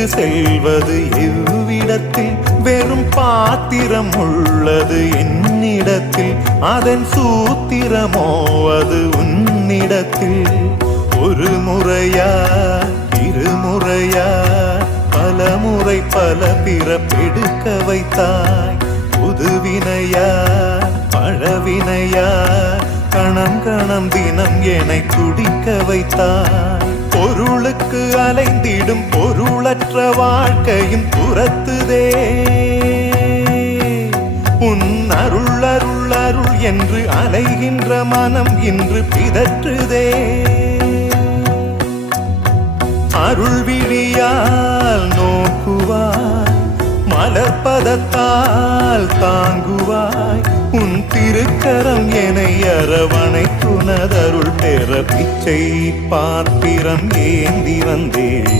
வீட்டுக்கு செல்வது எவ்விடத்தில்? வெறும் பாத்திரம் உள்ளது என்னிடத்தில், அதன் சூத்திரமோ அது உன்னிடத்தில். ஒரு முறையா இருமுறையா பலமுறை பல பிறப்பெடுக்க வைத்தாய். புதுவினையா பழவினையா கணம் கணம் தினம் என்னை துடிக்க வைத்தாய். பொருளுக்கு அலைந்திடும் பொருளற்ற வாழ்க்கையும் துரத்துதே. உன் அருள் அருள் அருள் என்று அலைகின்ற மனம் இன்று பிதற்றுதே. அருள் விழியால் நோக்குவாய், மலர்பதத்தால் தாங்குவாய். உன் திருக்கரம் என்னை அரவணைத்துனதருள் பெற பிச்சை பாத்திரம் ஏந்தி வந்தேன்.